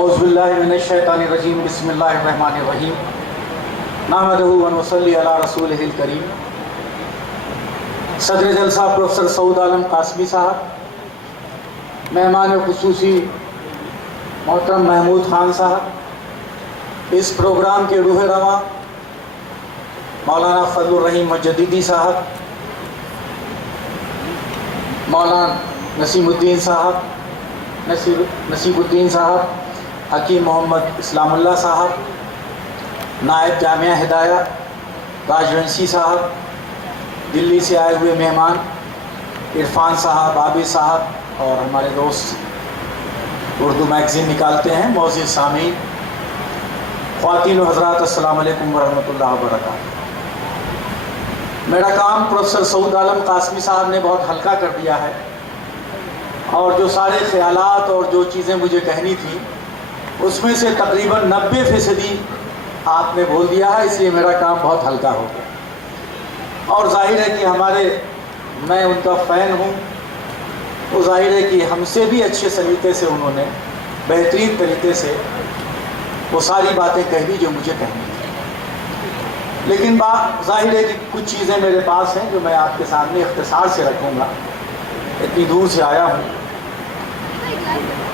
اعوذ باللہ من الشیطان الرجیم بسم اللہ الرحمن الرحیم نحمدہ و نصلی علی رسولہ الکریم۔ صدر جلسہ پروفیسر سعود عالم قاسمی صاحب، مہمان خصوصی محترم محمود خان صاحب، اس پروگرام کے روح رواں مولانا فضل الرحیم مجددی صاحب، مولانا نسیم الدین صاحب، حکیم محمد اسلام اللہ صاحب، نائب جامعہ ہدایہ راجونسی صاحب، دلی سے آئے ہوئے مہمان عرفان صاحب، عابد صاحب اور ہمارے دوست اردو میگزین نکالتے ہیں، معزز سامعین، خواتین و حضرات، السلام علیکم ورحمۃ اللہ وبرکاتہ۔ میرا کام پروفیسر سعود عالم قاسمی صاحب نے بہت ہلکا کر دیا ہے، اور جو سارے خیالات اور جو چیزیں مجھے کہنی تھی اس میں سے تقریباً 90% آپ نے بول دیا ہے، اس لیے میرا کام بہت ہلکا ہو گیا۔ اور ظاہر ہے کہ میں ان کا فین ہوں، تو ظاہر ہے کہ ہم سے بھی اچھے سلیقے سے انہوں نے بہترین طریقے سے وہ ساری باتیں کہہ دی جو مجھے کہنی تھی، لیکن ظاہر ہے کہ کچھ چیزیں میرے پاس ہیں جو میں آپ کے سامنے اختصار سے رکھوں گا، اتنی دور سے آیا ہوں۔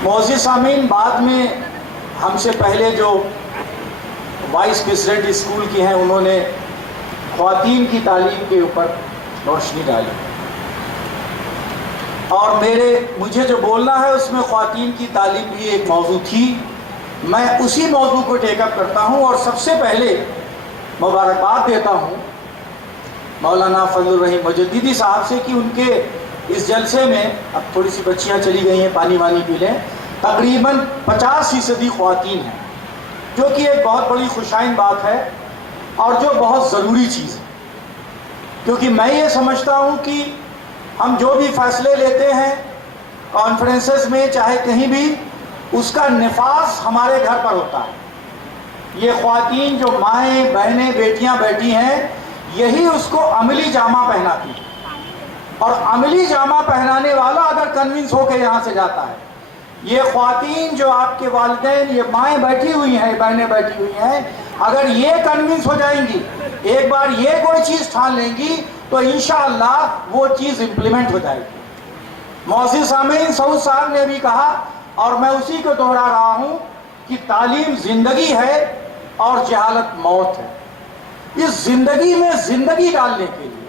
معزز سامعین، بعد میں ہم سے پہلے جو وائس پریزیڈنٹ اسکول کی ہیں انہوں نے خواتین کی تعلیم کے اوپر روشنی ڈالی، اور مجھے جو بولنا ہے اس میں خواتین کی تعلیم بھی ایک موضوع تھی۔ میں اسی موضوع کو ٹیک اپ کرتا ہوں، اور سب سے پہلے مبارکباد دیتا ہوں مولانا فضل الرحیم مجددی صاحب سے کہ ان کے اس جلسے میں، اب تھوڑی سی بچیاں چلی گئی ہیں، پانی وانی پی لیں، تقریباً 50% خواتین ہیں، جو کہ ایک بہت بڑی خوشائن بات ہے اور جو بہت ضروری چیز ہے، کیونکہ میں یہ سمجھتا ہوں کہ ہم جو بھی فیصلے لیتے ہیں کانفرنسز میں، چاہے کہیں بھی، اس کا نفاذ ہمارے گھر پر ہوتا ہے۔ یہ خواتین جو مائیں، بہنیں، بیٹیاں بیٹھی ہیں، یہی اس کو عملی جامہ پہناتی ہیں، اور عملی جامہ پہنانے والا اگر کنونس ہو کے یہاں سے جاتا ہے، یہ خواتین جو آپ کے والدین، یہ مائیں بیٹھی ہوئی ہیں، بہنیں بیٹھی ہوئی ہیں، اگر یہ کنونس ہو جائیں گی، ایک بار یہ کوئی چیز ٹھان لیں گی، تو انشاءاللہ وہ چیز امپلیمنٹ ہو جائے گی۔ معزز سامعین، سعود صاحب نے بھی کہا، اور میں اسی کو دوہرا رہا ہوں کہ تعلیم زندگی ہے اور جہالت موت ہے۔ اس زندگی میں زندگی ڈالنے کے لیے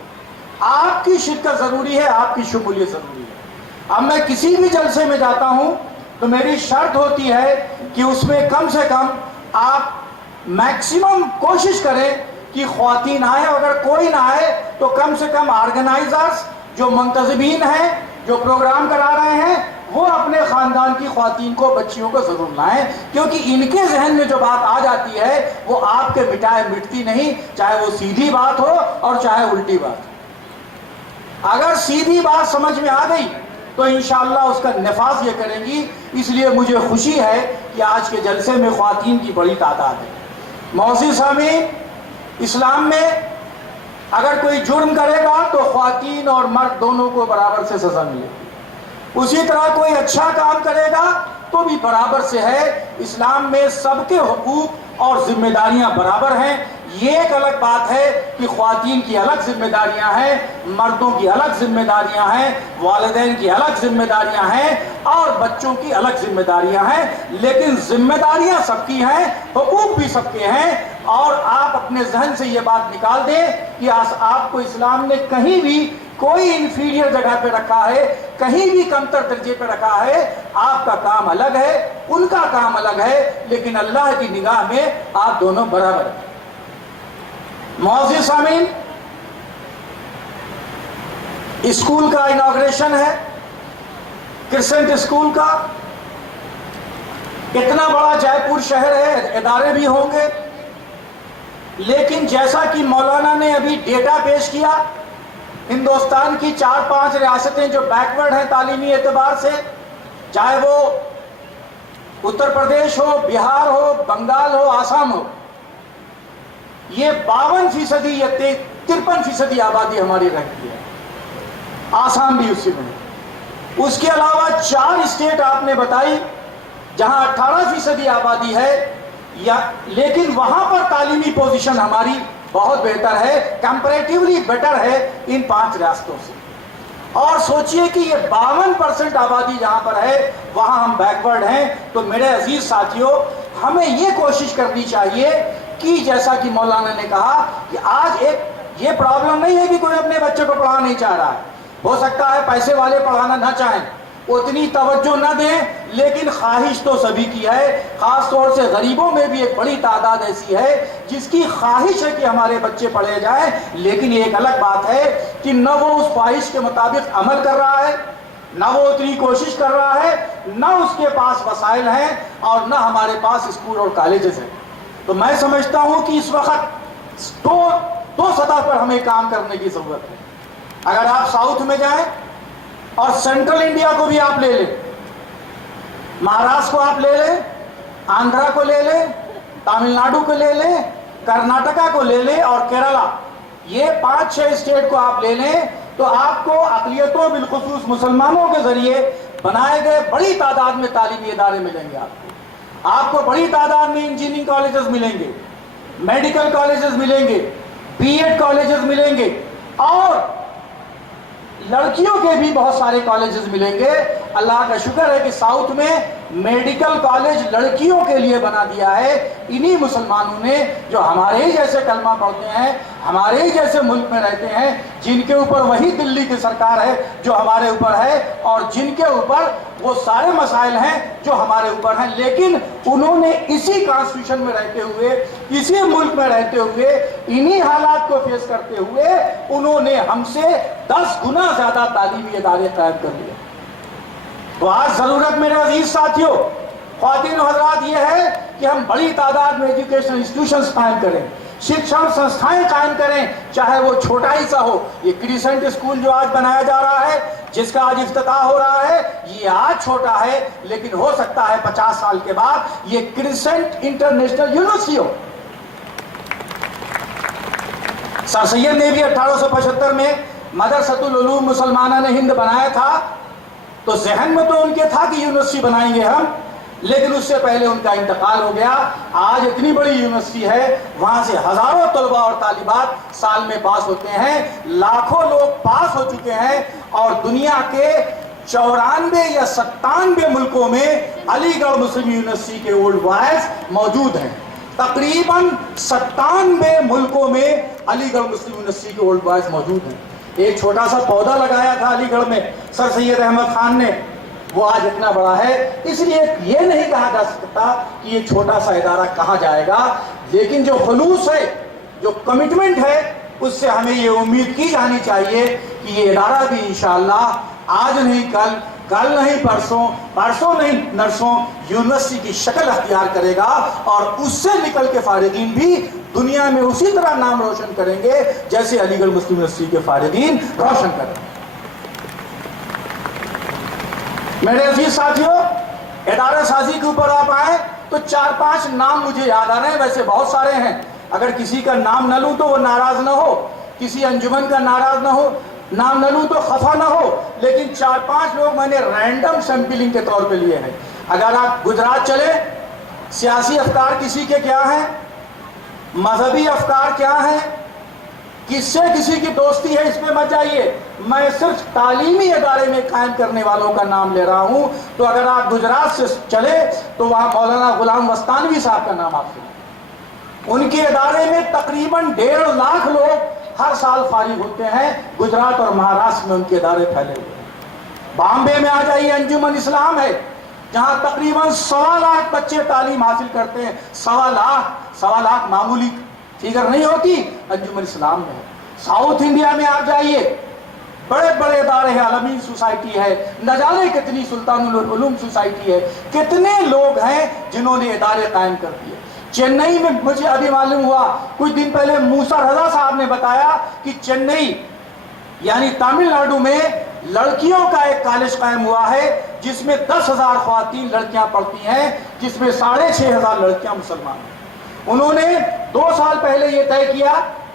آپ کی شرکت ضروری ہے، آپ کی شمولیت ضروری ہے۔ اب میں کسی بھی جلسے میں جاتا ہوں تو میری شرط ہوتی ہے کہ اس میں کم سے کم آپ میکسیمم کوشش کریں کہ خواتین آئیں، اگر کوئی نہ آئے تو کم سے کم آرگنائزرز جو منتظمین ہیں، جو پروگرام کرا رہے ہیں، وہ اپنے خاندان کی خواتین کو، بچیوں کو ضرور لائیں، کیونکہ ان کے ذہن میں جو بات آ جاتی ہے وہ آپ کے مٹتی نہیں، چاہے وہ سیدھی بات ہو اور چاہے الٹی بات ہو۔ اگر سیدھی بات سمجھ میں آ گئی تو انشاءاللہ اس کا نفاذ یہ کریں گی۔ اس لیے مجھے خوشی ہے کہ آج کے جلسے میں خواتین کی بڑی تعداد ہے۔ معزز سامعین، اسلام میں اگر کوئی جرم کرے گا تو خواتین اور مرد دونوں کو برابر سے سزا ملے گی، اسی طرح کوئی اچھا کام کرے گا تو بھی برابر سے ہے۔ اسلام میں سب کے حقوق اور ذمہ داریاں برابر ہیں۔ یہ ایک الگ بات ہے کہ خواتین کی الگ ذمہ داریاں ہیں، مردوں کی الگ ذمہ داریاں ہیں، والدین کی الگ ذمہ داریاں ہیں، اور بچوں کی الگ ذمہ داریاں ہیں، لیکن ذمہ داریاں سب کی ہیں، حقوق بھی سب کے ہیں۔ اور آپ اپنے ذہن سے یہ بات نکال دیں کہ آپ کو اسلام نے کہیں بھی کوئی انفیریئر جگہ پہ رکھا ہے، کہیں بھی کمتر درجے پہ رکھا ہے۔ آپ کا کام الگ ہے، ان کا کام الگ ہے، لیکن اللہ کی نگاہ میں آپ دونوں برابر ہیں۔ معزز سامعین، اسکول کا اناگریشن ہے، کرسنٹ اسکول کا۔ اتنا بڑا جے پور شہر ہے، ادارے بھی ہوں گے، لیکن جیسا کہ مولانا نے ابھی ڈیٹا پیش کیا، ہندوستان کی 4-5 ریاستیں جو بیکورڈ ہیں تعلیمی اعتبار سے، چاہے وہ اتر پردیش ہو، بہار ہو، بنگال ہو، آسام ہو، یہ 52% یا 53% آبادی ہماری رہتی ہے، آسام بھی اسی میں۔ اس کے علاوہ 4 اسٹیٹ آپ نے بتائی جہاں 18% آبادی ہے لیکن وہاں پر تعلیمی پوزیشن ہماری بہت بہتر ہے، کمپیریٹیولی بیٹر ہے ان 5 ریاستوں سے۔ اور سوچئے کہ یہ 52% آبادی جہاں پر ہے وہاں ہم بیکورڈ ہیں۔ تو میرے عزیز ساتھیوں، ہمیں یہ کوشش کرنی چاہیے کہ جیسا کہ مولانا نے کہا کہ آج یہ پرابلم نہیں ہے کہ کوئی اپنے بچے کو پڑھانا نہیں چاہ رہا ہے، ہو سکتا ہے پیسے والے پڑھانا نہ چاہیں، اتنی توجہ نہ دیں، لیکن خواہش تو سبھی کی ہے۔ خاص طور سے غریبوں میں بھی ایک بڑی تعداد ایسی ہے جس کی خواہش ہے کہ ہمارے بچے پڑھے جائیں، لیکن یہ ایک الگ بات ہے کہ نہ وہ اس خواہش کے مطابق عمل کر رہا ہے، نہ وہ اتنی کوشش کر رہا ہے، نہ اس کے پاس وسائل ہیں، اور نہ ہمارے پاس اسکول اور کالجز ہیں۔ تو میں سمجھتا ہوں کہ اس وقت دو سطح پر ہمیں کام کرنے کی ضرورت ہے۔ اگر آپ ساؤتھ میں جائیں اور سینٹرل انڈیا کو بھی آپ لے لیں، مہاراشٹر کو آپ لے لیں، آندھرا کو لے لیں، تامل ناڈو کو لے لیں، کرناٹکا کو لے لیں اور کیرلا، یہ 5-6 اسٹیٹ کو آپ لے لیں، تو آپ کو اقلیتوں بالخصوص مسلمانوں کے ذریعے بنائے گئے بڑی تعداد میں تعلیمی ادارے ملیں گے۔ آپ کو بڑی تعداد میں انجینئرنگ کالجز ملیں گے، میڈیکل کالجز ملیں گے، بی ایڈ کالجز ملیں گے، اور لڑکیوں کے بھی بہت سارے کالجز ملیں گے۔ اللہ کا شکر ہے کہ ساؤتھ میں میڈیکل کالج لڑکیوں کے لیے بنا دیا ہے انہی مسلمانوں نے، جو ہمارے ہی جیسے کلمہ پڑھتے ہیں، ہمارے ہی جیسے ملک میں رہتے ہیں، جن کے اوپر وہی دلی کی سرکار ہے جو ہمارے اوپر ہے، اور جن کے اوپر وہ سارے مسائل ہیں جو ہمارے اوپر ہیں، لیکن انہوں نے اسی کانسٹیٹیوشن میں رہتے ہوئے، اسی ملک میں رہتے ہوئے، انہی حالات کو فیس کرتے ہوئے انہوں نے ہم سے 10 گنا زیادہ تعلیمی ادارے قائم کر لیے۔ تو آج ضرورت میرے عزیز ساتھیوں، خواتین و حضرات، یہ ہے کہ ہم بڑی تعداد میں ایجوکیشن انسٹیٹیوشنز قائم کریں، شکشن سنستھائیں قائم کریں، چاہے وہ چھوٹا ہی سا ہو۔ یہ کریسنٹ اسکول جو آج بنایا جا رہا ہے، جس کا آج افتتاح ہو رہا ہے، یہ آج چھوٹا ہے، لیکن ہو سکتا ہے 50 سال کے بعد یہ کریسنٹ انٹرنیشنل یونیورسٹی ہو۔ سر سید نے بھی 1875 میں مدرسۃ العلوم مسلمانہ ہند بنایا تھا، تو ذہن میں تو ان کے تھا کہ یونیورسٹی بنائیں گے ہم، لیکن اس سے پہلے ان کا انتقال ہو گیا۔ آج اتنی بڑی یونیورسٹی ہے، وہاں سے ہزاروں طلباء اور طالبات سال میں پاس ہوتے ہیں، لاکھوں لوگ پاس ہو چکے ہیں، اور دنیا کے 94 یا 97 ملکوں میں علی گڑھ مسلم یونیورسٹی کے ورلڈ وائز موجود ہیں۔ تقریباً 97 ملکوں میں علی گڑھ مسلم یونیورسٹی کے ورلڈ وائز موجود ہیں۔ ایک چھوٹا سا پودا لگایا تھا علی گڑھ میں سر سید احمد خان نے، وہ آج اتنا بڑا ہے۔ اس لیے یہ نہیں کہا جا سکتا کہ یہ چھوٹا سا ادارہ کہاں جائے گا، لیکن جو خلوص ہے، جو کمٹمنٹ ہے، اس سے ہمیں یہ امید کی جانی چاہیے کہ یہ ادارہ بھی انشاءاللہ آج نہیں کل نہیں پرسوں، پرسوں نہیں نرسوں یونیورسٹی کی شکل اختیار کرے گا، اور اس سے نکل کے فارغین بھی دنیا میں اسی طرح نام روشن کریں گے جیسے علی گڑھ مسلم یونیورسٹی کے فارغین روشن کریں۔ میرے عزیز ساتھیوں، ادارہ سازی کے اوپر آپ آئیں تو 4-5 نام مجھے یاد آ رہے ہیں، ویسے بہت سارے ہیں، اگر کسی کا نام نہ لوں تو وہ ناراض نہ ہو، کسی انجمن کا ناراض نہ ہو، نام نہ لوں تو خفا نہ ہو، لیکن 4-5 لوگ میں نے رینڈم سیمپلنگ کے طور پہ لیے ہیں۔ اگر آپ گجرات چلیں، سیاسی افکار کسی کے کیا ہیں، مذہبی افکار کیا ہیں، کس سے کسی کی دوستی ہے، اس پہ مت جائیے، میں صرف تعلیمی ادارے میں قائم کرنے والوں کا نام لے رہا ہوں۔ تو اگر آپ گجرات سے چلے تو وہاں مولانا غلام وستانوی صاحب کا نام آپ سنیں، ان کے ادارے میں تقریباً 1.5 لاکھ لوگ ہر سال فارغ ہوتے ہیں، گجرات اور مہاراشٹر میں ان کے ادارے پھیلے ہوئے ہیں۔ بامبے میں آ جائیے، انجمن اسلام ہے، جہاں تقریباً 1.25 لاکھ بچے تعلیم حاصل کرتے ہیں۔ 1.25 لاکھ معمولی فگر نہیں ہوتی، انجمن اسلام میں۔ ساؤتھ انڈیا میں آپ جائیے، بڑے بڑے ادارے ہیں، عالمی سوسائٹی ہے، نہ جانے کتنی سلطان العلوم سوسائٹی ہے، کتنے لوگ ہیں جنہوں نے ادارے قائم کر دیے۔ چنئی میں مجھے ابھی معلوم ہوا، کچھ دن پہلے موسیٰ رضا صاحب نے بتایا کہ چنئی یعنی تامل ناڈو میں لڑکیوں کا ایک کالج قائم ہوا ہے جس میں 10,000 خواتین لڑکیاں پڑھتی ہیں، جس میں 6,500 لڑکیاں مسلمان ہیں۔ انہوں نے 2 سال پہلے یہ طے کیا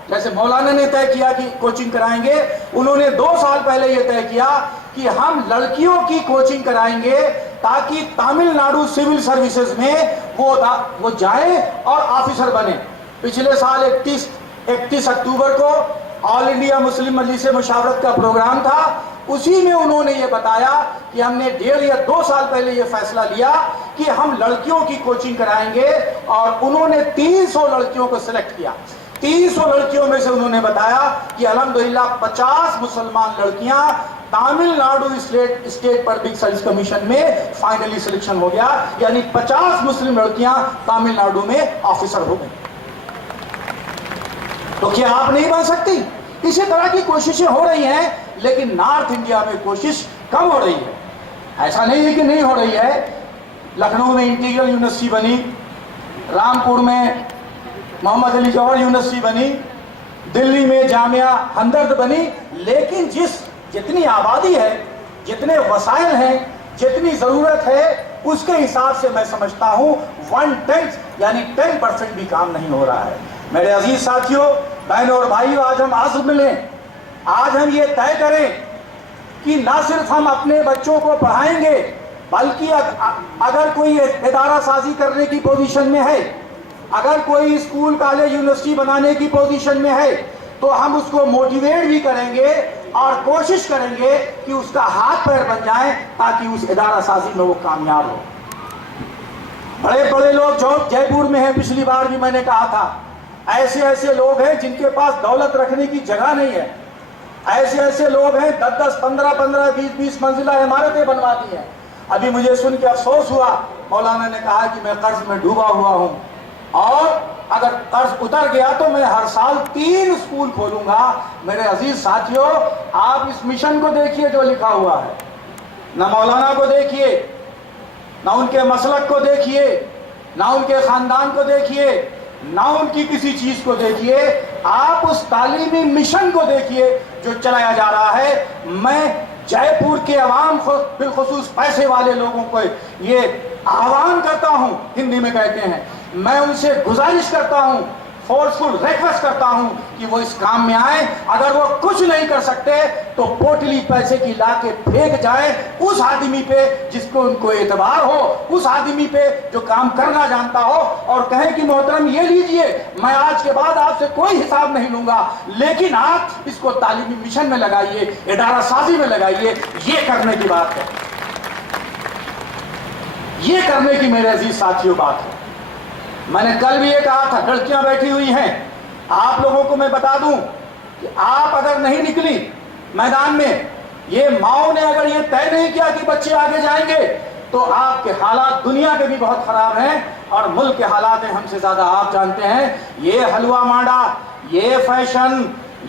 جیسے مولانا نے طے کیا کہ کوچنگ کرائیں گے، انہوں نے 2 سال پہلے یہ طے کیا کہ ہم لڑکیوں کی کوچنگ کرائیں گے تاکہ تامل ناڈو سول سروسز میں وہ جائیں اور آفیسر بنے۔ پچھلے سال 31 اکتوبر کو آل انڈیا مسلم مجلس مشاورت کا پروگرام تھا، اسی میں انہوں نے یہ بتایا کہ ہم نے 1.5 یا 2 سال پہلے یہ فیصلہ لیا کہ ہم لڑکیوں کی کوچنگ کرائیں گے، اور انہوں نے 300 لڑکیوں کو سلیکٹ کیا۔ 300 لڑکیوں میں سے انہوں نے بتایا کہ الحمدللہ 50 مسلمان لڑکیاں Tamil Nadu state public service commission میں فائنلی سلیکشن ہو گیا، یعنی 50 مسلم لڑکیاں تامل ناڈو میں آفیسر ہو گئی۔ تو کیا آپ نہیں بن سکتی؟ اسی طرح کی کوششیں ہو رہی ہیں، لیکن نارتھ انڈیا میں کوشش کم ہو رہی ہے۔ ایسا نہیں ہے کہ نہیں ہو رہی ہے۔ لکھنؤ میں انٹیگرل یونیورسٹی بنی، رامپور میں محمد علی جوہر یونیورسٹی بنی، دلی میں جامعہ ہمدرد بنی، لیکن جتنی آبادی ہے، جتنے وسائل ہیں، جتنی ضرورت ہے، اس کے حساب سے میں سمجھتا ہوں 1/10 یعنی 10% بھی کام نہیں ہو رہا ہے۔ میرے عزیز ساتھیوں، بہنوں اور بھائیوں، آج ہم عزم لیں، آج ہم یہ طے کریں کہ نہ صرف ہم اپنے بچوں کو پڑھائیں گے، بلکہ اگر کوئی ادارہ سازی کرنے کی پوزیشن میں ہے، اگر کوئی اسکول کالج یونیورسٹی بنانے کی پوزیشن میں ہے، تو ہم اس کو موٹیویٹ بھی کریں گے اور کوشش کریں گے کہ اس کا ہاتھ پیر بن جائیں تاکہ اس ادارہ سازی میں وہ کامیاب ہو۔ بڑے بڑے لوگ جو جے پور میں ہیں، پچھلی بار بھی میں نے کہا تھا، ایسے لوگ ہیں جن کے پاس دولت رکھنے کی جگہ نہیں ہے، ایسے لوگ ہیں 10 15 20 منزلہ عمارتیں بنوا دی ہیں۔ ابھی مجھے سن کے افسوس ہوا، مولانا نے کہا کہ میں قرض میں ڈوبا ہوا ہوں، اور اگر قرض اتر گیا تو میں ہر سال 3 اسکول کھولوں گا۔ میرے عزیز ساتھیوں، آپ اس مشن کو دیکھیے جو لکھا ہوا ہے، نہ مولانا کو دیکھیے، نہ ان کے مسلک کو دیکھیے، نہ ان کے خاندان کو دیکھیے، نہ ان کی کسی چیز کو دیکھیے، آپ اس تعلیمی مشن کو دیکھیے جو چلایا جا رہا ہے۔ میں جے پور کے عوام، بالخصوص پیسے والے لوگوں کو یہ آہوان کرتا ہوں، ہندی میں کہتے ہیں، میں ان سے گزارش کرتا ہوں، فورسفل ریکویسٹ کرتا ہوں کہ وہ اس کام میں آئیں۔ اگر وہ کچھ نہیں کر سکتے تو پوٹلی پیسے کی لا کے پھینک جائیں اس آدمی پہ جس کو ان کو اعتبار ہو، اس آدمی پہ جو کام کرنا جانتا ہو، اور کہیں کہ محترم یہ لیجئے، میں آج کے بعد آپ سے کوئی حساب نہیں لوں گا، لیکن آپ اس کو تعلیمی مشن میں لگائیے، ادارہ سازی میں لگائیے۔ یہ کرنے کی بات ہے، یہ کرنے کی میرے عزیز ساتھیوں بات ہے۔ میں نے کل بھی یہ کہا تھا، لڑکیاں بیٹھی ہوئی ہیں، آپ لوگوں کو میں بتا دوں کہ آپ اگر نہیں نکلی میدان میں، یہ ماؤں نے اگر یہ طے نہیں کیا کہ بچے آگے جائیں گے، تو آپ کے حالات دنیا کے بھی بہت خراب ہیں، اور ملک کے حالات ہیں ہم سے زیادہ آپ جانتے ہیں۔ یہ حلوہ مانڈا، یہ فیشن،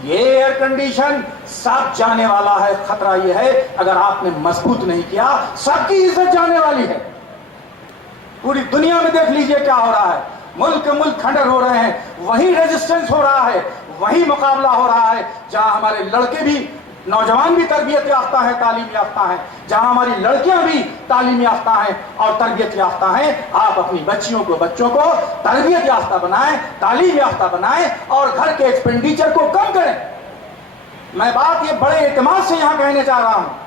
یہ ایئر کنڈیشن سب جانے والا ہے۔ خطرہ یہ ہے اگر آپ نے مضبوط نہیں کیا، سب کی عزت جانے والی ہے۔ پوری دنیا میں دیکھ لیجئے کیا ہو رہا ہے، ملک کھنڈر ہو رہے ہیں، وہی ریزسٹنس ہو رہا ہے، وہی مقابلہ ہو رہا ہے جہاں ہمارے لڑکے بھی، نوجوان بھی تربیت یافتہ ہیں، تعلیم یافتہ ہیں، جہاں ہماری لڑکیاں بھی تعلیم یافتہ ہیں اور تربیت یافتہ ہیں۔ آپ اپنی بچوں کو تربیت یافتہ بنائیں، تعلیم یافتہ بنائیں، اور گھر کے ایکسپینڈیچر کو کم کریں۔ میں بات یہ بڑے اعتماد سے یہاں کہنے جا رہا ہوں،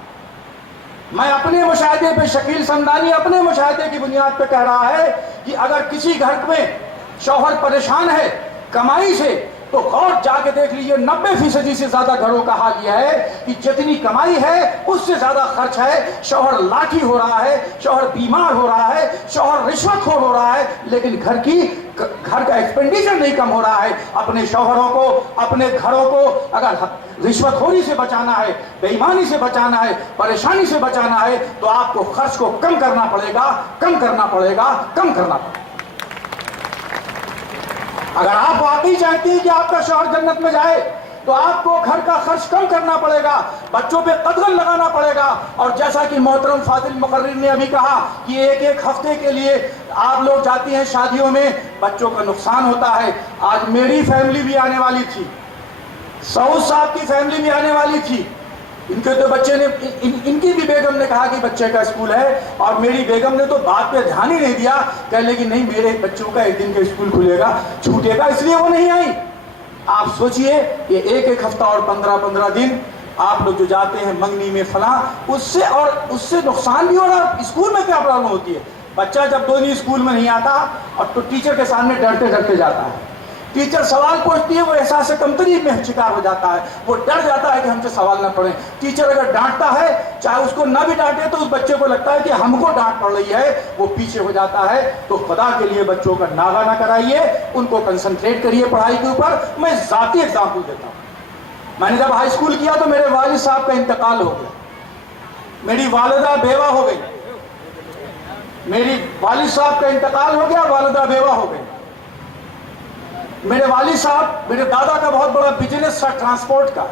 میں اپنے مشاہدے پہ، شکیل سمدانی اپنے مشاہدے کی بنیاد پہ کہہ رہا ہے کہ اگر کسی گھر میں شوہر پریشان ہے کمائی سے، تو غور جا کے دیکھ لیجئے 90% سے زیادہ گھروں کا حال یہ ہے کہ جتنی کمائی ہے اس سے زیادہ خرچ ہے۔ شوہر لاٹھی ہو رہا ہے، شوہر بیمار ہو رہا ہے، شوہر رشوت خور ہو رہا ہے، لیکن گھر کا ایکسپینڈیچر نہیں کم ہو رہا ہے۔ اپنے شوہروں کو، اپنے گھروں کو اگر رشوت خوری سے بچانا ہے، بے ایمانی سے بچانا ہے، پریشانی سے بچانا ہے، تو آپ کو خرچ کو کم کرنا پڑے گا، کم کرنا پڑے گا، کم کرنا پڑے گا۔ اگر آپ واقعی چاہتے ہیں کہ آپ کا شوہر جنت میں جائے، تو آپ کو گھر کا خرچ کم کرنا پڑے گا، بچوں پہ قدغن لگانا پڑے گا۔ اور جیسا کہ محترم فاضل مقرر نے ابھی کہا کہ ایک ہفتے کے لیے آپ لوگ جاتی ہیں شادیوں میں، بچوں کا نقصان ہوتا ہے۔ آج میری فیملی بھی آنے والی تھی، سعود صاحب کی فیملی بھی آنے والی تھی، ان کے تو بچے نے، ان کی بھی بیگم نے کہا کہ بچے کا اسکول ہے، اور میری بیگم نے تو بات پہ دھیان ہی نہیں دیا، کہنے لگی نہیں میرے بچوں کا ایک دن کا اسکول کھلے گا، چھوٹے گا، اس لیے وہ نہیں آئی۔ آپ سوچئے یہ ایک ایک ہفتہ اور 15-15 دن آپ لوگ جو جاتے ہیں منگنی میں فلاں، اس سے نقصان بھی ہو رہا ہے۔ اسکول میں کیا پرابلم ہوتی ہے؟ بچہ جب 2 دن اسکول میں نہیں آتا اور تو ٹیچر کے سامنے ڈرتے ڈرتے جاتا ہے، ٹیچر سوال پوچھتی ہے، وہ احساس کمتری میں شکار ہو جاتا ہے، وہ ڈر جاتا ہے کہ ہم سے سوال نہ پڑھیں۔ ٹیچر اگر ڈانٹتا ہے، چاہے اس کو نہ بھی ڈانٹے تو اس بچے کو لگتا ہے کہ ہم کو ڈانٹ پڑ رہی ہے، وہ پیچھے ہو جاتا ہے۔ تو خدا کے لیے بچوں کا ناغہ نہ کرائیے، ان کو کنسنٹریٹ کریے پڑھائی کے اوپر۔ میں ذاتی اگزامپل دیتا ہوں، میں نے جب ہائی اسکول کیا تو میرے والد صاحب کا انتقال ہو گیا، میری والدہ بیوہ ہو گئی، میری والد صاحب کا انتقال ہو گیا، والدہ بیوہ ہو گئی۔ میرے والد صاحب، میرے دادا کا بہت بڑا بزنس تھا، ٹرانسپورٹ کا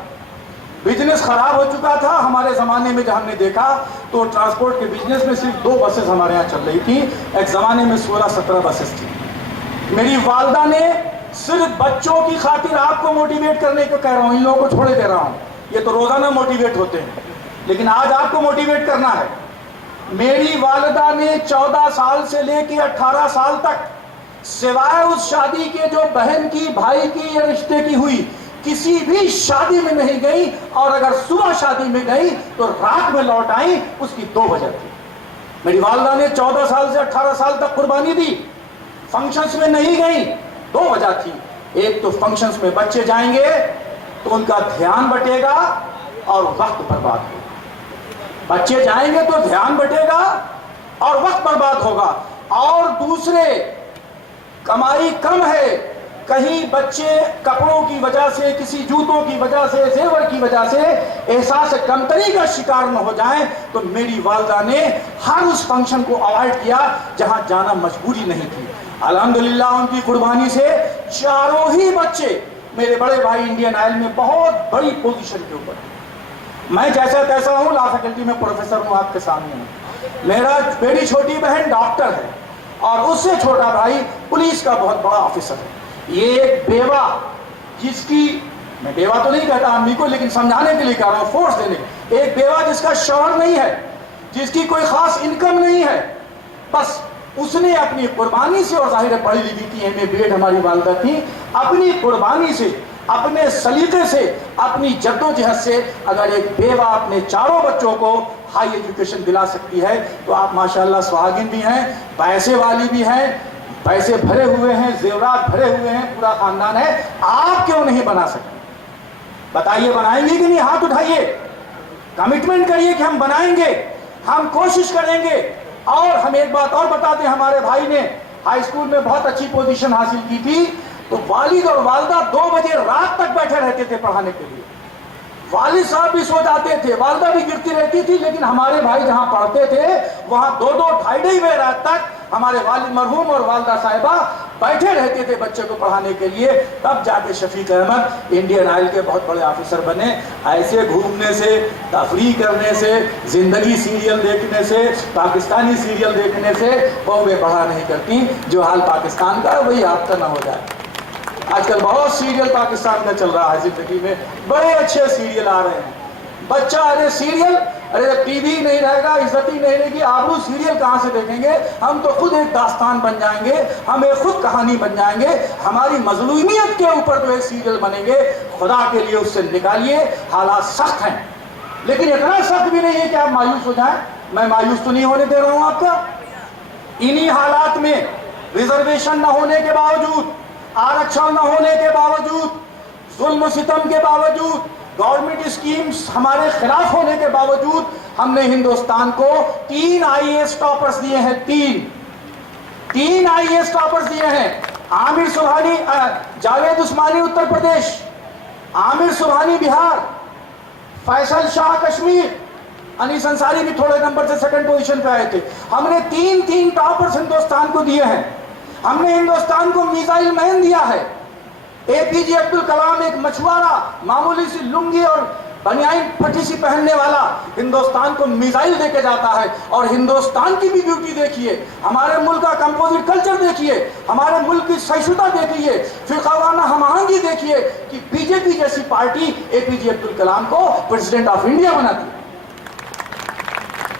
بزنس خراب ہو چکا تھا ہمارے زمانے میں۔ جب ہم نے دیکھا تو ٹرانسپورٹ کے بزنس میں صرف 2 بسیں ہمارے یہاں چل رہی تھی، ایک زمانے میں 16-17 بسیں تھی۔ میری والدہ نے صرف بچوں کی خاطر، آپ کو موٹیویٹ کرنے کو کہہ رہا ہوں، ان لوگوں کو چھوڑے دے رہا ہوں، یہ تو روزانہ موٹیویٹ ہوتے ہیں، لیکن آج آپ کو موٹیویٹ کرنا ہے۔ میری والدہ نے 14 سال سے لے کے 18 سال تک، سوائے اس شادی کے جو بہن کی، بھائی کی یا رشتے کی ہوئی، کسی بھی شادی میں نہیں گئی، اور اگر صبح شادی میں گئی تو رات میں لوٹ آئی، اس کی 2 وجہ تھی۔ میری والدہ نے 14 سال سے 18 سال تک قربانی دی، فنکشنز میں نہیں گئی، 2 وجہ تھی۔ ایک تو فنکشنز میں بچے جائیں گے تو ان کا دھیان بٹے گا اور وقت برباد ہوگا، بچے جائیں گے تو دھیان بٹے گا اور وقت برباد ہوگا۔ اور دوسرے، کمائی کم ہے، کہیں بچے کپڑوں کی وجہ سے، کسی جوتوں کی وجہ سے، زیور کی وجہ سے احساس کمتری کا شکار نہ ہو جائیں، تو میری والدہ نے ہر اس فنکشن کو اوائڈ کیا جہاں جانا مجبوری نہیں تھی۔ الحمدللہ ان کی قربانی سے چاروں ہی بچے، میرے بڑے بھائی انڈین آئل میں بہت بڑی پوزیشن کے اوپر، میں جیسا تیسا ہوں، لا فیکلٹی میں پروفیسر ہوں، آپ کے سامنے ہوں، میری چھوٹی بہن ڈاکٹر ہے، اور اس سے چھوٹا بھائی پولیس کا بہت بڑا آفیسر ہے۔ یہ ایک بیوہ، جس کی، میں بیوہ تو نہیں کہتا امی کو، لیکن سمجھانے کے لیے کہہ رہا ہوں، فورس دینے کے، ایک بیوہ جس کا شوہر نہیں ہے، جس کی کوئی خاص انکم نہیں ہے، بس اس نے اپنی قربانی سے، اور ظاہر ہے پڑھی لکھی تھی، ایم اے بی ایڈ ہماری والدہ تھی، اپنی قربانی سے، اپنے سلیقے سے، اپنی جدوجہد سے اگر ایک بیوہ اپنے 4 بچوں کو ہائی ایجوکیشن دلا سکتی ہے تو آپ ماشاءاللہ سہاگن بھی ہیں، پیسے والی بھی ہیں، پیسے بھرے ہوئے ہیں، زیورات بھرے ہوئے ہیں، پورا خاندان ہے، آپ کیوں نہیں بنا سکتے؟ بتائیے بنائیں گے کہ نہیں؟ ہاتھ اٹھائیے، کمٹمنٹ کریے کہ ہم بنائیں گے، ہم کوشش کریں گے۔ اور ہم ایک بات اور بتا دیں، ہمارے بھائی نے ہائی اسکول میں بہت اچھی پوزیشن حاصل کی تھی، تو والد اور والدہ 2 بجے رات تک بیٹھے رہتے تھے پڑھانے کے لیے، والد صاحب بھی سو جاتے تھے، والدہ بھی گرتی رہتی تھی، لیکن ہمارے بھائی جہاں پڑھتے تھے وہاں 2-2 ڈھائی بجے رات تک ہمارے والد مرحوم اور والدہ صاحبہ بیٹھے رہتے تھے بچے کو پڑھانے کے لیے۔ تب جا کے شفیق احمد انڈین آئل کے بہت بڑے آفیسر بنے۔ ایسے گھومنے سے، تفریح کرنے سے، زندگی سیریل دیکھنے سے، پاکستانی سیریل دیکھنے سے قومیں بڑا نہیں کرتی۔ جو حال پاکستان کا ہے وہی آپ کا نہ ہو جائے۔ آج کل بہت سیریل پاکستان کا چل رہا ہے، زندگی میں بڑے اچھے سیریل آ رہے ہیں۔ بچہ ارے سیریل، ارے ٹی وی نہیں رہے گا، عزت ہی نہیں رہے گی، آبرو سیریل کہاں سے دیکھیں گے؟ ہم تو خود ایک داستان بن جائیں گے، ہم ایک خود کہانی بن جائیں گے، ہماری مظلومیت کے اوپر تو ایک سیریل بنیں گے۔ خدا کے لیے اس سے نکالیے، حالات سخت ہیں، لیکن اتنا سخت بھی نہیں ہے کہ آپ مایوس ہو جائیں۔ میں مایوس تو نہیں ہونے دے رہا ہوں آپ کا۔ انہی حالات میں ریزرویشن نہ ہونے کے باوجود، آرکشن نہ ہونے کے باوجود، ظلم و ستم کے باوجود، گورنمنٹ اسکیمز ہمارے خلاف ہونے کے باوجود، ہم نے ہندوستان کو 3 IAS ٹاپرز دیے ہیں، 3 IAS ٹاپرز دیے ہیں۔ عامر سبحانی، جاوید عثمانی اتر پردیش، عامر سبحانی بہار، فیصل شاہ کشمیر، انیس انصاری بھی تھوڑے نمبر سے 2nd پوزیشن پہ آئے تھے۔ ہم نے 3 ٹاپرز ہندوستان کو دیے ہیں۔ ہم نے ہندوستان کو میزائل مین دیا ہے۔ APJ عبد الکلام ایک مچھوارا، معمولی سی لنگی اور بنیان پھٹی سی پہننے والا، ہندوستان کو میزائل دے کے جاتا ہے۔ اور ہندوستان کی بھی بیوٹی دیکھیے، ہمارے ملک کا کمپوزٹ کلچر دیکھیے، ہمارے ملک کی سہیشوتا دیکھیے، فرقہ وارانہ ہم آہنگی دیکھیے کہ BJP جیسی پارٹی APJ عبد الکلام کو پریزیڈنٹ آف انڈیا بناتی ہے۔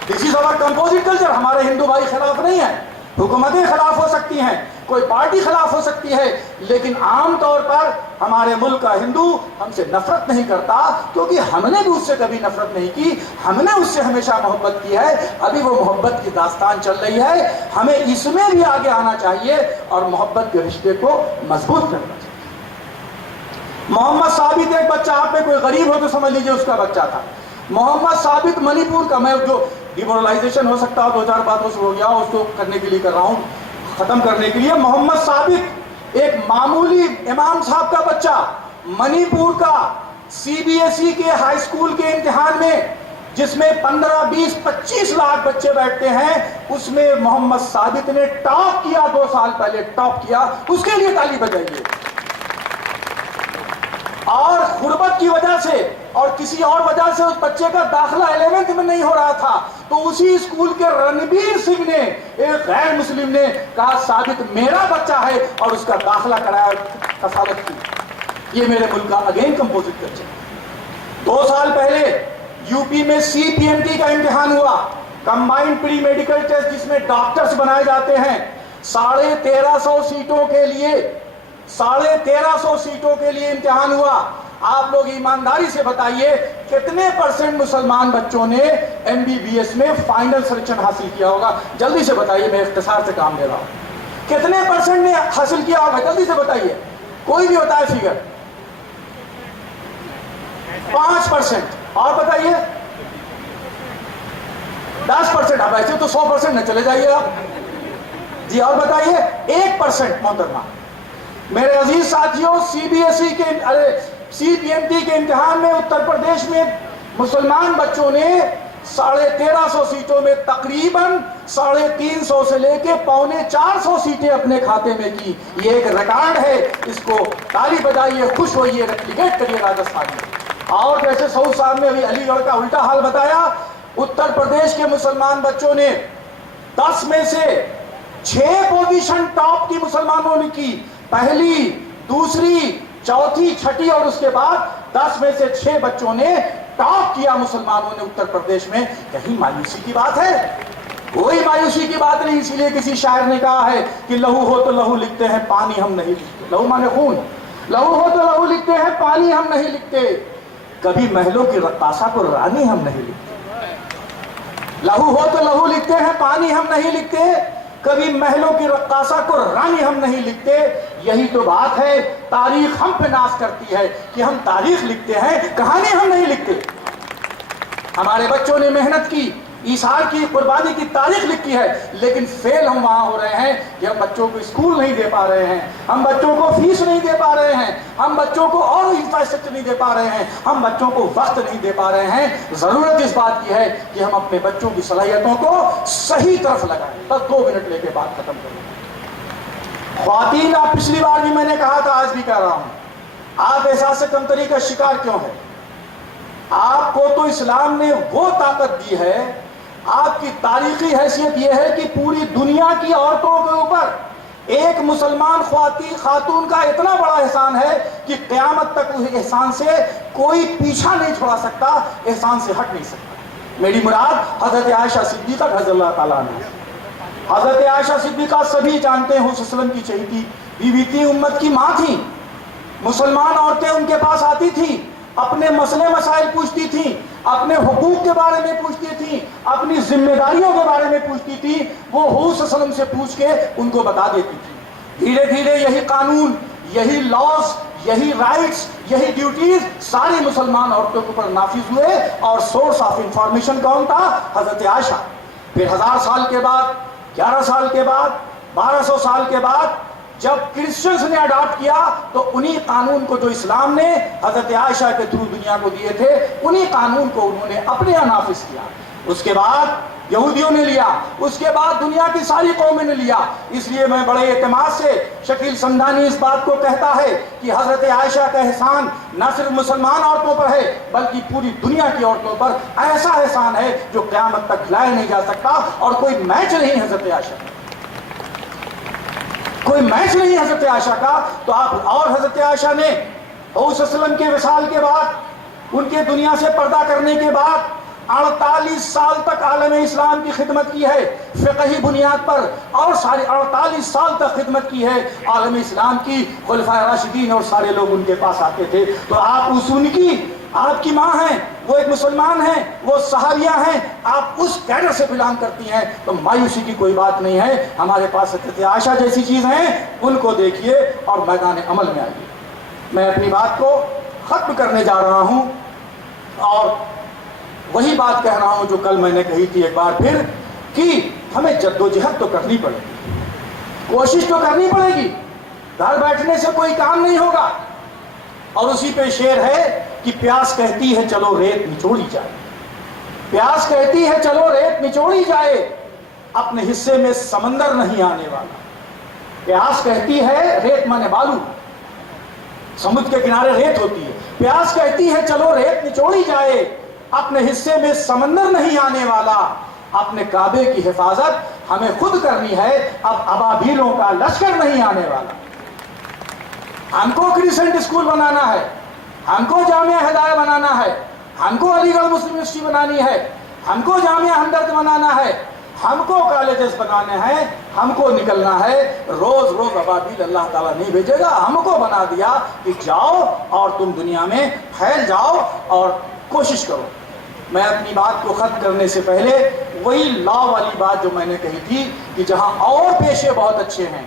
دس از آور کمپوزٹ کلچر۔ ہمارے ہندو بھائی خلاف نہیں ہیں، حکومتیں خلاف ہو سکتی ہیں، کوئی پارٹی خلاف ہو سکتی ہے، لیکن عام طور پر ہمارے ملک کا ہندو ہم سے نفرت نہیں کرتا، کیونکہ ہم نے بھی اس سے کبھی نفرت نہیں کی، ہم نے اس سے ہمیشہ محبت کی ہے۔ ابھی وہ محبت کی داستان چل رہی ہے، ہمیں اس میں بھی آگے آنا چاہیے اور محبت کے رشتے کو مضبوط کرنا چاہیے۔ محمد ثابت ایک بچہ، آپ میں کوئی غریب ہو تو سمجھ لیجئے اس کا بچہ تھا۔ محمد ثابت منی پور کا، میں جو ڈیمورلائزیشن ہو سکتا دو چار باتوں سے ہو گیا، اس کو کرنے کے لیے کر رہا ہوں، ختم کرنے کے لیے۔ محمد ثابت ایک معمولی امام صاحب کا بچہ، منی پور کا، سی بی ایس ای کے ہائی اسکول کے امتحان میں جس میں 15 20 25 لاکھ بچے بیٹھتے ہیں، اس میں محمد ثابت نے ٹاپ کیا، 2 سال پہلے ٹاپ کیا، اس کے لیے تالی بجائیے۔ اور غربت کی وجہ سے اور کسی اور وجہ سے اس بچے کا داخلہ 11th میں نہیں ہو رہا تھا، تو اسی اسکول کے رنبیر سنگھ نے، ایک غیر مسلم نے کہا ثابت میرا بچہ ہے، اور اس کا داخلہ کرایا، کفالت کی۔ یہ میرے ملک کا اگین کمپوزٹ کلچر۔ 2 سال پہلے یو پی میں سی پی ایم ٹی کا امتحان ہوا، کمبائنڈ پری میڈیکل ٹیسٹ، جس میں ڈاکٹرز بنائے جاتے ہیں۔ 1350 سیٹوں کے لیے 1350 سیٹوں کے لیے امتحان ہوا۔ آپ لوگ ایمانداری سے بتائیے کتنے % مسلمان بچوں نے ایم بی بی ایس میں فائنل سلیکشن حاصل کیا ہوگا؟ جلدی سے بتائیے، میں اختصار سے کام دے رہا ہوں۔ کتنے % نے حاصل کیا ہوگا؟ جلدی سے بتائیے، کوئی بھی بتائے فگر۔ 5%۔ اور بتائیے 10%۔ اب ایسے تو 100% نہ چلے جائیے آپ جی۔ اور بتائیے 1% محترمہ۔ میرے عزیز ساتھیوں، سی بی ایس ای کے سی پی ایم ٹی کے امتحان میں اتر پردیش میں مسلمان بچوں نے 1350 سیٹوں میں تقریباً 350 سے لے کے 450 سیٹیں اپنے کھاتے میں کی۔ یہ ایک ریکارڈ ہے، اس کو تالی بجائیے، خوش ہوئیے، ریپلیکیٹ کریے راجستھان میں۔ اور جیسے سعود صاحب نے ابھی علی گڑھ کا الٹا حال بتایا، اتر پردیش کے مسلمان بچوں نے 10 میں سے 6 پوزیشن ٹاپ کی مسلمانوں نے کی، پہلی، دوسری، چوتھی، چھٹی، اور اس کے بعد 10 میں سے 6 بچوں نے ٹاپ کیا مسلمانوں نے اتر پردیش میں۔ کہیں مایوسی کی بات ہے؟ کوئی مایوسی کی بات نہیں۔ اسی لیے کسی شاعر نے کہا ہے کہ لہو ہو تو لہو لکھتے ہیں، پانی ہم نہیں لکھتے۔ لہو مانے خون، لہو ہو تو لہو لکھتے ہیں، پانی ہم نہیں لکھتے۔ کبھی محلوں کی رقاصہ کو رانی ہم نہیں لکھتے۔ لہو ہو تو لہو لکھتے ہیں، پانی ہم نہیں لکھتے، کبھی محلوں کی رقاصہ کو رانی ہم نہیں لکھتے۔ یہی تو بات ہے، تاریخ ہم پہ ناز کرتی ہے کہ ہم تاریخ لکھتے ہیں، کہانی ہم نہیں لکھتے۔ ہمارے بچوں نے محنت کی، ایثار کی، قربانی کی، تاریخ لکھی ہے، لیکن فیل ہم وہاں ہو رہے ہیں کہ ہم بچوں کو اسکول نہیں دے پا رہے ہیں، ہم بچوں کو فیس نہیں دے پا رہے ہیں، ہم بچوں کو اور انفراسٹرکچر نہیں دے پا رہے ہیں، ہم بچوں کو وقت نہیں دے پا رہے ہیں۔ ضرورت اس بات کی ہے کہ ہم اپنے بچوں کی صلاحیتوں کو صحیح طرف لگائیں۔ بس 2 منٹ لے کے بات ختم کریں۔ خواتین، آپ پچھلی بار بھی میں نے کہا تھا، آج بھی کہہ رہا ہوں، آپ احساس کمتری کا شکار کیوں ہیں؟ آپ کو تو اسلام نے وہ طاقت دی ہے، آپ کی تاریخی حیثیت یہ ہے کہ پوری دنیا کی عورتوں کے اوپر ایک مسلمان خاتون کا اتنا بڑا احسان ہے کہ قیامت تک اس احسان سے کوئی پیچھا نہیں چھوڑا سکتا، احسان سے ہٹ نہیں سکتا۔ میری مراد حضرت عائشہ صدیقہ رضی اللہ تعالیٰ عنہ۔ حضرت عائشہ صدیقہ سبھی جانتے ہیں، حضور صلی اللہ علیہ وسلم کی چہیتی بیوی تھی، امت کی ماں تھی۔ مسلمان عورتیں ان کے پاس آتی تھیں، اپنے مسئلے مسائل پوچھتی تھیں، اپنے حقوق کے بارے میں پوچھتی تھیں، اپنی ذمہ داریوں کے بارے میں پوچھتی تھیں، وہ حضور صلی اللہ علیہ وسلم سے پوچھ کے ان کو بتا دیتی تھی۔ دھیرے دھیرے یہی قانون، یہی لاز، یہی رائٹس، یہی ڈیوٹیز ساری مسلمان عورتوں کے اوپر نافذ ہوئے، اور سورس آف انفارمیشن کون تھا؟ حضرت عائشہ۔ پھر 1000 سال کے بعد، 1100 سال کے بعد، 1200 سال کے بعد جب کرسچنز نے اڈاپٹ کیا، تو انہی قانون کو جو اسلام نے حضرت عائشہ کے تھرو دنیا کو دیے تھے، انہی قانون کو انہوں نے اپنے یہاں نافذ کیا۔ اس کے بعد یہودیوں نے لیا، اس کے بعد دنیا کی ساری قومیں نے لیا۔ اس لیے میں بڑے اعتماد سے، شکیل سمدانی اس بات کو کہتا ہے کہ حضرت عائشہ کا احسان نہ صرف مسلمان عورتوں پر ہے، بلکہ پوری دنیا کی عورتوں پر ایسا احسان ہے جو قیامت تک بھلایا نہیں جا سکتا، اور کوئی میچ نہیں حضرت عائشہ کا، کوئی میچ نہیں حضرت عائشہ کا۔ تو آپ، اور حضرت عائشہ نے حضور صلی اللہ علیہ وسلم کے وصال کے بعد، ان کے دنیا سے پردہ کرنے کے بعد 48 سال تک عالم اسلام کی خدمت کی ہے فقہی بنیاد پر، اور سارے 48 سال تک خدمت کی ہے عالم اسلام کی۔ خلفائے راشدین اور سارے لوگ ان کے پاس آتے تھے، تو آپ اصول کی، آپ کی ماں ہیں، وہ ایک مسلمان ہیں، وہ صحابیہ ہیں، آپ اس کیڈر سے بلانگ کرتی ہیں، تو مایوسی کی کوئی بات نہیں ہے۔ ہمارے پاس حضرت عائشہ جیسی چیز ہیں، ان کو دیکھیے اور میدان عمل میں آئیے۔ میں اپنی بات کو ختم کرنے جا رہا ہوں، اور وہی بات کہہ رہا ہوں جو کل میں نے کہی تھی ایک بار پھر، کہ ہمیں جدوجہد تو کرنی پڑے گی، کوشش تو کرنی پڑے گی، گھر بیٹھنے سے کوئی کام نہیں ہوگا۔ اور اسی پہ شعر ہے کہ پیاس کہتی ہے چلو ریت نچوڑی جائے، پیاس کہتی ہے چلو ریت نچوڑی جائے، اپنے حصے میں سمندر نہیں آنے والا۔ پیاس کہتی ہے، ریت مانے بالو، سمندر کے کنارے ریت ہوتی ہے، پیاس کہتی ہے چلو ریت نچوڑی جائے، اپنے حصے میں سمندر نہیں آنے والا۔ اپنے کعبے کی حفاظت ہمیں خود کرنی ہے، اب ابابیلوں کا لشکر نہیں آنے والا۔ ہم کو کرسچن اسکول بنانا ہے، ہم کو جامعہ ہدایہ بنانا ہے، ہم کو علی گڑھ مسلم یونیورسٹی بنانی ہے، ہم کو جامعہ ہمدرد بنانا ہے، ہم کو کالجز بنانے ہیں، ہم کو نکلنا ہے۔ روز روز ابابیل اللہ تعالیٰ نہیں بھیجے گا، ہم کو بنا دیا کہ جاؤ اور تم دنیا میں پھیل جاؤ اور کوشش کرو۔ میں اپنی بات کو ختم کرنے سے پہلے وہی لا والی بات جو میں نے کہی تھی کہ جہاں اور پیشے بہت اچھے ہیں،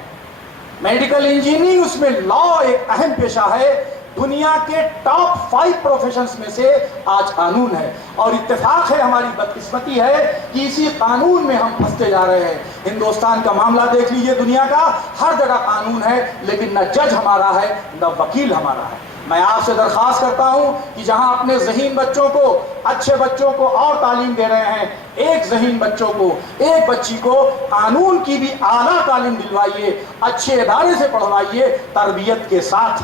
میڈیکل انجینئرنگ اس میں لا ایک اہم پیشہ ہے، دنیا کے ٹاپ 5 پروفیشنز میں سے آج قانون ہے، اور اتفاق ہے، ہماری بدقسمتی ہے کہ اسی قانون میں ہم پھنستے جا رہے ہیں۔ ہندوستان کا معاملہ دیکھ لیجئے، دنیا کا ہر جگہ قانون ہے، لیکن نہ جج ہمارا ہے نہ وکیل ہمارا ہے۔ میں آپ سے درخواست کرتا ہوں کہ جہاں اپنے ذہین بچوں کو، اچھے بچوں کو اور تعلیم دے رہے ہیں، ایک ذہین بچوں کو، ایک بچی کو قانون کی بھی اعلیٰ تعلیم دلوائیے، اچھے ادارے سے پڑھوائیے، تربیت کے ساتھ۔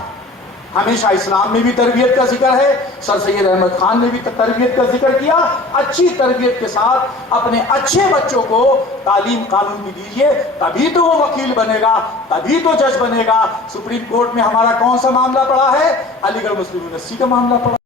ہمیشہ اسلام میں بھی تربیت کا ذکر ہے، سر سید احمد خان نے بھی تربیت کا ذکر کیا۔ اچھی تربیت کے ساتھ اپنے اچھے بچوں کو تعلیم قانون کی دیجیے، تبھی تو وہ وکیل بنے گا، تبھی تو جج بنے گا۔ سپریم کورٹ میں ہمارا کون سا معاملہ پڑا ہے؟ علی گڑھ مسلم یونیورسٹی کا معاملہ پڑا۔